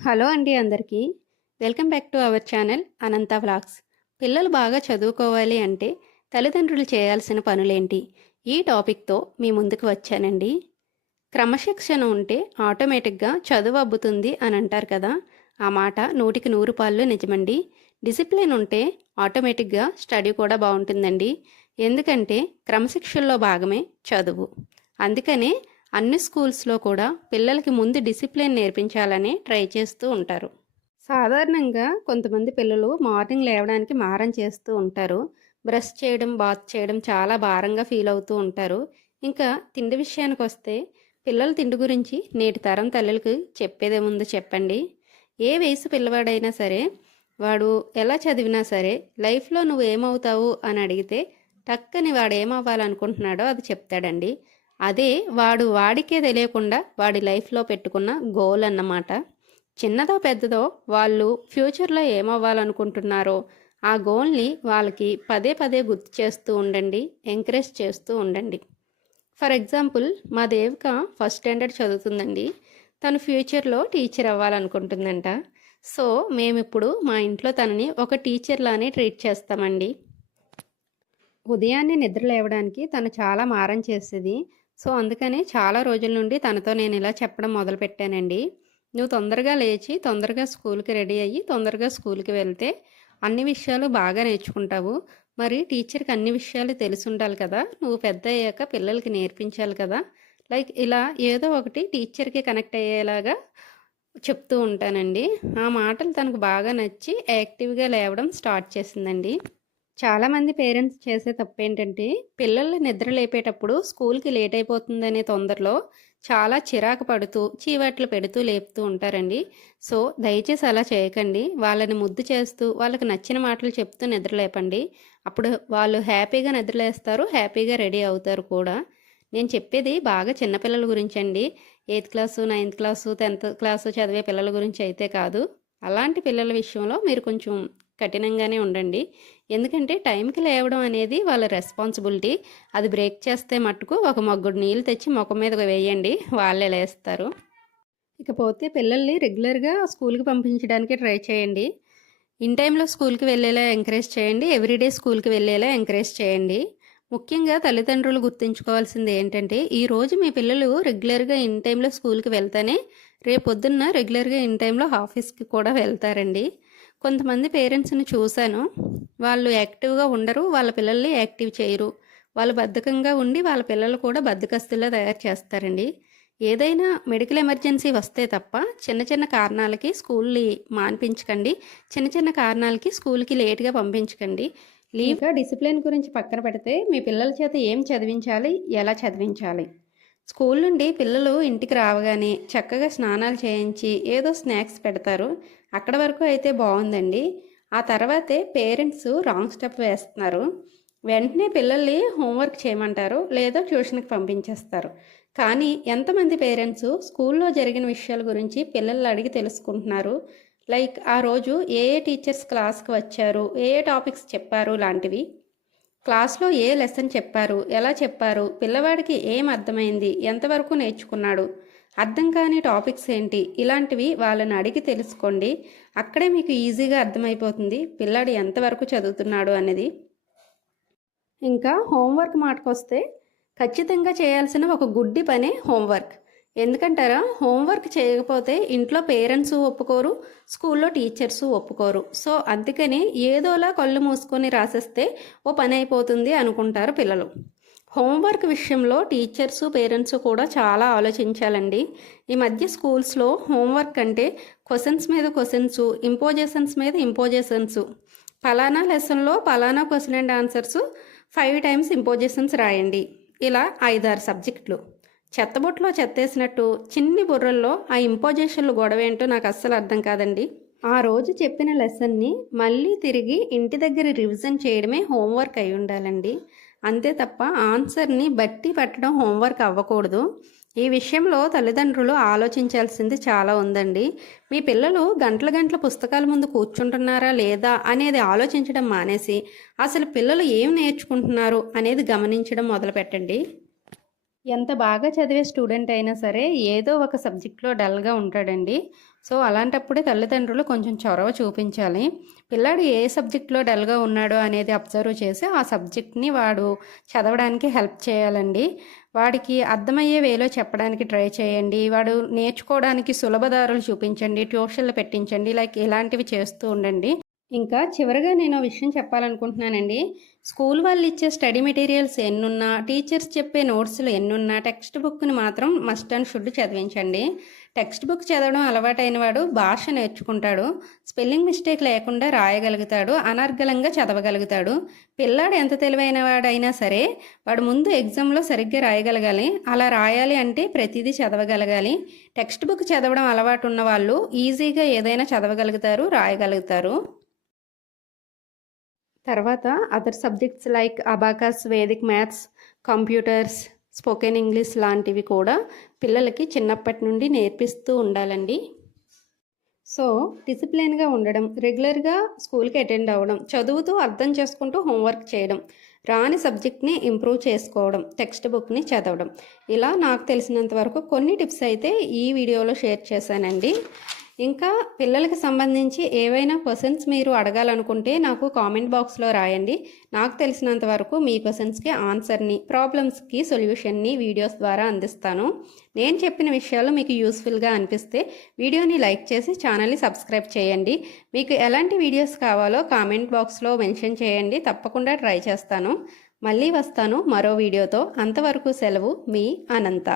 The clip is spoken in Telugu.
హలో అండి అందరికీ. Welcome back to our channel Anantha vlogs. పిల్లలు బాగా చదువుకోవాలి అంటే తల్లిదండ్రులు చేయాల్సిన పనులేంటి? ఈ టాపిక్‌తో మీ ముందుకు వచ్చానండి. క్రమశిక్షణ ఉంటే ఆటోమేటిక్‌గా చదువు అబ్బుతుంది అని అంటారు కదా! ఆ మాట 100కి 100 పాళ్ళు నిజమండి. డిసిప్లిన్ ఉంటే ఆటోమేటిక్‌గా స్టడీ కూడా బావుంటుందండి. ఎందుకంటే క్రమశిక్షణలో భాగమే చదువు. అందుకనే అన్ని స్కూల్స్‌లో కూడా పిల్లలకి ముందు డిసిప్లిన్ నేర్పించాలని ట్రై చేస్తూ ఉంటారు. సాధారణంగా కొంతమంది పిల్లలు మార్నింగ్ లేవడానికి మారం చేస్తూ ఉంటారు. బ్రష్ చేయడం, బాత్ చేయడం చాలా భారంగా ఫీల్ అవుతూ ఉంటారు. ఇంకా తిండి విషయానికొస్తే పిల్లల తిండి గురించి నేటి తరం తల్లులకు చెప్పేదేముందో చెప్పండి. ఏ వయసు పిల్లవాడైనా సరే, వాడు ఎలా చదివినా సరే లైఫ్‌లో నువ్వేమవుతావు అని అడిగితే టక్కని వాడేమవ్వాలనుకుంటున్నాడో అది చెప్తాడండి. అదే వాడికే తెలియకుండా వాడి లైఫ్‌లో పెట్టుకున్న గోల్ అన్నమాట. చిన్నదో పెద్దదో వాళ్ళు ఫ్యూచర్‌లో ఏమవ్వాలనుకుంటున్నారో ఆ గోల్‌ని వాళ్ళకి పదే పదే గుర్తు చేస్తూ ఉండండి. ఎంకరేజ్ చేస్తూ ఉండండి. ఫర్ ఎగ్జాంపుల్ మా దేవిక ఫస్ట్ స్టాండర్డ్ చదువుతుందండి. తను ఫ్యూచర్‌లో టీచర్ అవ్వాలనుకుంటుందంట. సో, మేమిప్పుడు మా ఇంట్లో తనని ఒక టీచర్‌లానే ట్రీట్ చేస్తామండి. ఉదయాన్నే నిద్ర లేవడానికి తను చాలా మారం చేసేది. సో, అందుకని చాలా రోజుల నుండి తనతో నేను ఇలా చెప్పడం మొదలుపెట్టానండి. "నువ్వు తొందరగా లేచి, తొందరగా స్కూల్‌కి రెడీ అయ్యి, తొందరగా స్కూల్‌కి వెళ్తే అన్ని విషయాలు బాగా నేర్చుకుంటావు. మరి టీచర్‌కి అన్ని విషయాలు తెలిసుండాలి కదా! నువ్వు పెద్దయ్యాక పిల్లలకి నేర్పించాలి కదా!" లైక్ ఇలా ఏదో ఒకటి టీచర్‌కి కనెక్ట్ అయ్యేలాగా చెప్తూ ఉంటానండి. ఆ మాటలు తనకు బాగా నచ్చి యాక్టివ్‌గా లేవడం స్టార్ట్ చేసిందండి. చాలామంది పేరెంట్స్ చేసే తప్పేంటంటే, పిల్లల్ని నిద్ర లేపేటప్పుడు స్కూల్‌కి లేట్ అయిపోతుందనే తొందరలో చాలా చిరాకు పడుతూ, చీవాట్లు పెడుతూ లేపుతూ ఉంటారండి. సో, దయచేసి అలా చేయకండి. వాళ్ళని ముద్దు చేస్తూ, వాళ్ళకి నచ్చిన మాటలు చెప్తూ నిద్ర లేపండి. అప్పుడు వాళ్ళు హ్యాపీగా నిద్రలేస్తారు, హ్యాపీగా రెడీ అవుతారు కూడా. నేను చెప్పేది బాగా చిన్న పిల్లల గురించండి. 8థ్ క్లాసు, 9థ్ క్లాసు, 10థ్ క్లాసు చదివే పిల్లల గురించి అయితే కాదు. అలాంటి పిల్లల విషయంలో మీరు కొంచెం కఠినంగానే ఉండండి. ఎందుకంటే టైంకి లేవడం అనేది వాళ్ళ రెస్పాన్సిబిలిటీ. అది బ్రేక్ చేస్తే మట్టుకు ఒక మగ్గుడు నీళ్ళు తెచ్చి మొఖం మీదకి వేయండి. వాళ్ళే లేస్తారు. ఇకపోతే పిల్లల్ని రెగ్యులర్‌గా స్కూల్‌కి పంపించడానికి ట్రై చేయండి. ఇన్ టైమ్‌లో స్కూల్‌కి వెళ్ళేలా ఎంకరేజ్ చేయండి. ఎవ్రీడే స్కూల్‌కి వెళ్ళేలా ఎంకరేజ్ చేయండి. ముఖ్యంగా తల్లిదండ్రులు గుర్తుంచుకోవాల్సింది ఏంటంటే, ఈరోజు మీ పిల్లలు రెగ్యులర్‌గా ఇన్ టైమ్‌లో స్కూల్‌కి వెళ్తేనే రేపొద్దున్న రెగ్యులర్‌గా ఇన్ టైమ్‌లో ఆఫీస్‌కి కూడా వెళ్తారండి. కొంతమంది పేరెంట్స్‌ని చూశాను. వాళ్ళు యాక్టివ్‌గా ఉండరు. వాళ్ళ పిల్లల్ని యాక్టివ్ చేయరు. వాళ్ళు బద్ధకంగా ఉండి వాళ్ళ పిల్లలు కూడా బద్ధకస్తుల్లా తయారు చేస్తారండి. ఏదైనా మెడికల్ ఎమర్జెన్సీ వస్తే తప్ప చిన్న చిన్న కారణాలకి స్కూల్‌ని మాన్పించకండి. చిన్న చిన్న కారణాలకి స్కూల్‌కి లేట్‌గా పంపించకండి. ఇంకా డిసిప్లిన్ గురించి పక్కన పెడితే మీ పిల్లల చేత ఏం చదివించాలి? ఎలా చదివించాలి? స్కూల్ నుండి పిల్లలు ఇంటికి రావగానే చక్కగా స్నానాలు చేయించి ఏదో స్నాక్స్ పెడతారు. అక్కడ వరకు అయితే బావుందండి. ఆ తర్వాతే పేరెంట్స్ రాంగ్ స్టెప్ వేస్తున్నారు. వెంటనే పిల్లల్ని హోంవర్క్ చేయమంటారు. లేదా ట్యూషన్‌కి పంపించేస్తారు. కానీ ఎంతమంది పేరెంట్స్ స్కూల్లో జరిగిన విషయాల గురించి పిల్లల్ని అడిగి తెలుసుకుంటున్నారు? లైక్ ఆ రోజు ఏ ఏ టీచర్స్ క్లాస్‌కి వచ్చారు? ఏ ఏ టాపిక్స్ చెప్పారు లాంటివి. క్లాస్‌లో ఏ లెసన్ చెప్పారు? ఎలా చెప్పారు? పిల్లవాడికి ఏం అర్థమైంది? ఎంతవరకు నేర్చుకున్నాడు? అర్థం కాని టాపిక్స్ ఏంటి? ఇలాంటివి వాళ్ళని అడిగి తెలుసుకోండి. అక్కడే మీకు ఈజీగా అర్థమైపోతుంది పిల్లాడు ఎంతవరకు చదువుతున్నాడు అనేది. ఇంకా హోంవర్క్ మాటకొస్తే ఖచ్చితంగా చేయాల్సిన ఒక గుడ్డి పనే హోంవర్క్. ఎందుకంటారా? హోంవర్క్ చేయకపోతే ఇంట్లో పేరెంట్సు ఒప్పుకోరు, స్కూల్లో టీచర్సు ఒప్పుకోరు. సో, అందుకని ఏదోలా కళ్ళు మూసుకొని రాసేస్తే ఓ పని అయిపోతుంది అనుకుంటారు పిల్లలు. హోంవర్క్ విషయంలో టీచర్సు, పేరెంట్సు కూడా చాలా ఆలోచించాలండి. ఈ మధ్య స్కూల్స్‌లో హోంవర్క్ అంటే క్వెషన్స్ మీద క్వెషన్సు, ఇంపోజిషన్స్ మీద ఇంపోజిషన్సు. పలానా లెసన్‌లో పలానా question and answers 5 times impositions రాయండి. ఇలా 5, 6 సబ్జెక్టులు. చెత్తబుట్టలో చెత్తేసినట్టు చిన్ని బుర్రల్లో ఆ ఇంపోజిషన్లు గొడవేంటో నాకు అస్సలు అర్థం కాదండి. ఆ రోజు చెప్పిన లెసన్ని మళ్ళీ తిరిగి ఇంటి దగ్గర రివిజన్ చేయడమే హోంవర్క్ అయి ఉండాలండి. అంతే తప్ప ఆన్సర్‌ని బట్టి పట్టడం హోంవర్క్ అవ్వకూడదు. ఈ విషయంలో తల్లిదండ్రులు ఆలోచించాల్సింది చాలా ఉందండి. మీ పిల్లలు గంటల గంటల పుస్తకాల ముందు కూర్చుంటున్నారా లేదా అనేది ఆలోచించడం మానేసి, అసలు పిల్లలు ఏం నేర్చుకుంటున్నారు అనేది గమనించడం మొదలుపెట్టండి. ఎంత బాగా చదివే స్టూడెంట్ అయినా సరే ఏదో ఒక సబ్జెక్ట్లో డల్‌గా ఉంటాడండి. సో అలాంటప్పుడే తల్లిదండ్రులు కొంచెం చొరవ చూపించాలి. పిల్లాడు ఏ సబ్జెక్ట్లో డల్గా ఉన్నాడో అనేది అబ్జర్వ్ చేసి ఆ సబ్జెక్ట్ని వాడు చదవడానికి హెల్ప్ చేయాలండి. వాడికి అర్థమయ్యే వేలో చెప్పడానికి ట్రై చేయండి. వాడు నేర్చుకోవడానికి సులభదారులు చూపించండి, ట్యూషన్లు పెట్టించండి, లైక్ ఇలాంటివి చేస్తూ ఉండండి. ఇంకా చివరగా నేను విషయం చెప్పాలనుకుంటున్నానండి. స్కూల్ వాళ్ళు ఇచ్చే స్టడీ మెటీరియల్స్ ఎన్నున్నా, టీచర్స్ చెప్పే నోట్స్లు ఎన్నున్నా టెక్స్ట్ బుక్ని మాత్రం మస్ట్ అండ్ షుడ్ చదివించండి. టెక్స్ట్ బుక్ చదవడం అలవాటైన వాడు భాష నేర్చుకుంటాడు, స్పెల్లింగ్ మిస్టేక్ లేకుండా రాయగలుగుతాడు, అనర్గళంగా చదవగలుగుతాడు. పిల్లాడు ఎంత తెలివైన వాడైనా సరే వాడు ముందు ఎగ్జామ్లో సరిగ్గా రాయగలగాలి. అలా రాయాలి అంటే ప్రతిదీ చదవగలగాలి. టెక్స్ట్ బుక్ చదవడం అలవాటు ఉన్న వాళ్ళు ఈజీగా ఏదైనా చదవగలుగుతారు, రాయగలుగుతారు. తర్వాత other subjects like abacus, Vedic maths, computers, spoken English లాంటివి కూడా పిల్లలకి చిన్నప్పటి నుండి నేర్పిస్తూ ఉండాలండి. సో డిసిప్లిన్గా ఉండడం, రెగ్యులర్గా స్కూల్కి అటెండ్ అవ్వడం, చదువుతూ అర్థం చేసుకుంటూ హోంవర్క్ చేయడం, రాని సబ్జెక్ట్ని ఇంప్రూవ్ చేసుకోవడం, టెక్స్ట్ బుక్ని చదవడం, ఇలా నాకు తెలిసినంత వరకు కొన్ని టిప్స్ అయితే ఈ వీడియోలో షేర్ చేశానండి. ఇంకా పిల్లలకి సంబంధించి ఏవైనా క్వశ్చన్స్ మీరు అడగాలనుకుంటే నాకు కామెంట్ బాక్స్లో రాయండి. నాకు తెలిసినంత వరకు మీ క్వశ్చన్స్కి ఆన్సర్ని, ప్రాబ్లమ్స్కి సొల్యూషన్ని వీడియోస్ ద్వారా అందిస్తాను. నేను చెప్పిన విషయాలు మీకు యూస్ఫుల్గా అనిపిస్తే వీడియోని లైక్ చేసి ఛానల్ని సబ్స్క్రైబ్ చేయండి. మీకు ఎలాంటి వీడియోస్ కావాలో కామెంట్ బాక్స్లో మెన్షన్ చేయండి, తప్పకుండా ట్రై చేస్తాను. మళ్ళీ వస్తాను మరో వీడియోతో. అంతవరకు సెలవు, మీ అనంత.